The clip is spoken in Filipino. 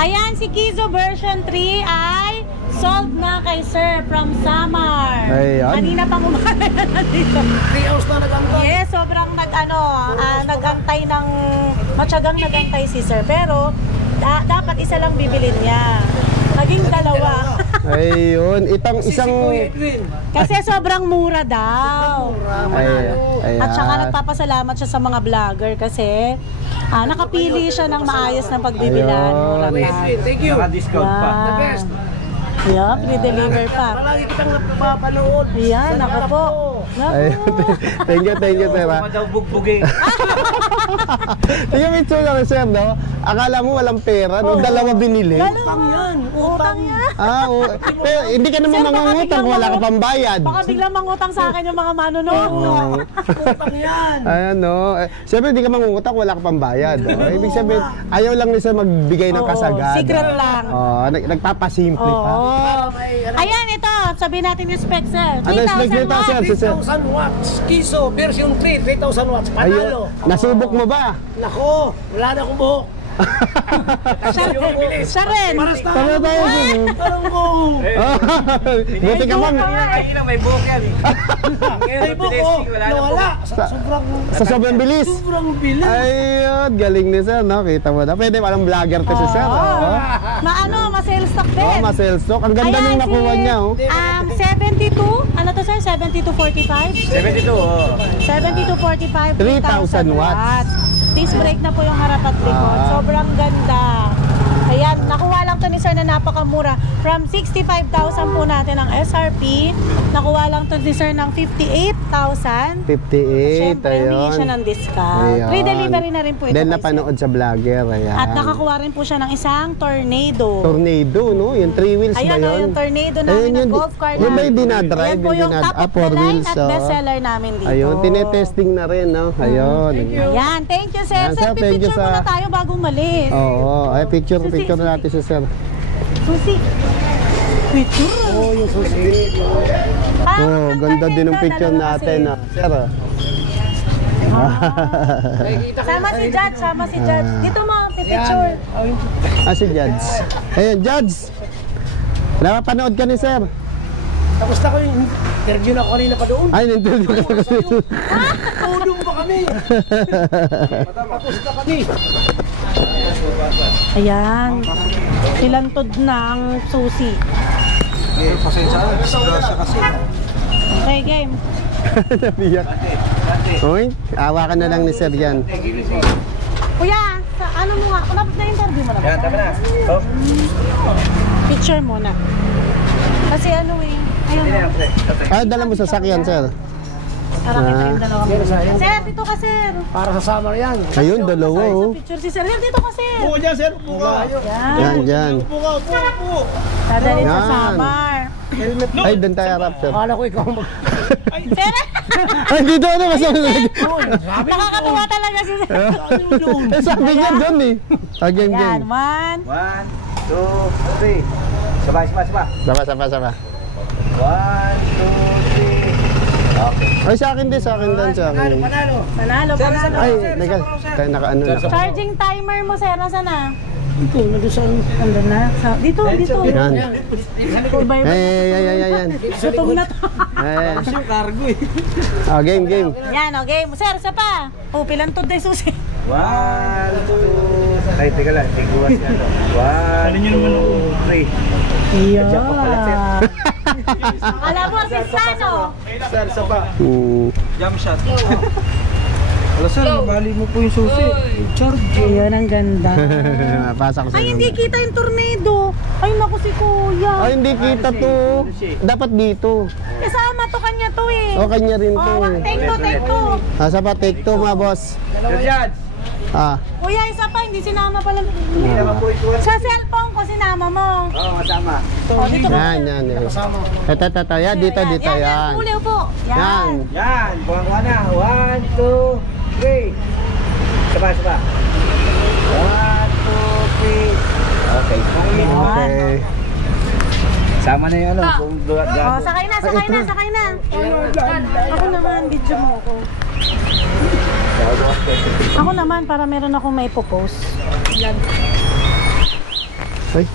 Ayan, si Kizo version 3 ay sold na kay Sir from Samar. Ayan. Kanina pang umana na dito. 3 hours na nag-antay. Yes, sobrang nag-antay ng matyagang nag-antay si Sir. Pero dapat isa lang bibilin niya. Naging dalawa. Ayun, isang Kasi sobrang mura daw. ayan. At saka nagpapasalamat siya sa mga vlogger kasi nakapili siya ng maayos na pagbibilan. Mura pa. Thank you. Naka-discount pa. The best. Yeah, pre-deliver pa. Palagi kitang napapanood. Ayan, ako po. Ayun. Thank you, sir. Mga daw bugbugin. Yung itsura lang, sir, no? Akala mo walang pera, no? Dalawa binili. Utang yan. Utang niya. Pero hindi ka naman Sir, baka mangungutang biglang kung wala ka pambayad. Baka biglang mangutang sa akin yung mga manonood. Utang yan. Ayan, no? Siyempre, hindi ka mangungutang kung wala ka pambayad. No? Ibig sabihin, ayaw lang niya magbigay ng Oo, kasagad. secret lang. Nagpapasimple pa. Oo. Ayan, ito. Sabihin natin yung spec, sir. Ano yung spec nito, sir? 3,000 watts. Kiso, version 3, 3,000 watts. Panalo. Ayun. Nasubok mo ba? Nako, wala na akong buhok. Siya rin. Tama tayo dun. Parang ko. Buti ka man. Kanina may buhok yan. May buhok. Nawala. Sa sobrang bilis. Sobrang bilis. Ayun, galing ni sir, no? Kita mo na. Pwede palang vlogger to si sir. Ma-sale stock din. Oo, ma-sales stock. Ang ganda nung nakuha niya, oh. 72. Ano to, sir? 7245? 72, oh. 7245. 3,000 watts. Disc brake na po yung harap at likod. Sobrang ganda. Ayan, nakuha lang to ni sir na napakamura. From 65,000 po natin ang SRP. Nakuha lang to ni sir ng 58,000. 58, Siyempre, hindi ayun. siya ng discount. Ayun. Free delivery na rin po ito. Then kay napanood sa vlogger, ayan. sir. At nakakuha rin po siya ng isang tornado. Tornado, no? Yung 3 wheels ba Ayan o, yun? yung tornado namin ng golf car Yung may namin. dinadrive, Ayan po yung top of the line at oh. bestseller namin dito. Ayun, tinetesting na rin, no? Ayun. Ayan, thank you sir. Ayan, Sir, sir, thank you pipicture muna sa- tayo bago umalis. Oo, ay picture Susi. na natin si sir. Susi. Picture? Oh, yung susi. Oh, ganda din ng picture natin, ah. Sir, ah. Sama si Judge, sama si Judge. Dito mo, pipicture. Si Judge. Ayun, Judge. Napapanood ka ni sir. Tapos na ko yung interview na ko kanina pa doon. Ay, ninterview ka na kasi. Tudong pa kami. Tapos na kami. Ayan. Silantod na ang susi. Okay, game. Nabiyak. Uy, awa ka na lang ni sir yan. Kuya, ano mo nga? Na-interview mo na ba? Yan, tama na. Oh. Picture muna. Kasi ano eh. Ayun Hindi na o. yan, pre. Ay, dala mo sa sakyan, sir. Para kita yung dalawa. Sir, dito ka sir. Para sa summer yan. Ayun, dalawa, oh. Picture si sir. Yan, dito ka sir. Upo dyan, sir. Upo ka. Yan, dyan. Upo ka, upo. Dadalhin sa Yan. Samar. Ay, doon tayo harap, sir. Akala ko ikaw mag... Sir, Ay, dito ano, kasi nakakatuwa talaga si sir. sabi niya doon eh. Game, Yan, game. 1. 1, 2, 3. Sabay. Sama. 1, 2, 3. Okay. Ay, sa akin din, sa akin. Panalo, panalo. Ay, kaya naka-ano na. Charging timer mo sir, nasa na? Ito, nandun sa... Nandun na. Dito. Yan. Yan. Yan. Gutom na to. Yung cargo eh. Oh, game. Yan, o game. Sir, isa pa. Oh, pilantod na yung susi. 1, 2. Ay, teka lang. Tiguas yan. 1, 2, 3. Iya. Ah. Alam mo, asistano. Sir, sa pa. Jump shot. Wala sir, nabali mo po yung susi. Charge. Ayun, ang ganda. Napasa ko sa Ay, hindi kita yung tornado. Ay, naku si kuya. Ay, hindi kita to. Dapat dito. Kasama to kanya to eh. O, kanya rin to. Oh, take two. Nasa pa, take two, mga boss. Sir Judge. Kuya, isa pa, hindi sinama pala. Hindi naman po ito. Sa cellphone ko, sinama mo. Oo, masama. O, dito ka. Yan. Ito. Yan, dito. Yan. Uli po. Yan. Yan. Buwan ko na. 1, 2, 3. Sabay. 1, 2, 3. Okay. Okay. Sama na yung ano. Kung Oh, sakay na. Ako naman, video mo ako. Ako naman, para meron akong may post. Ay.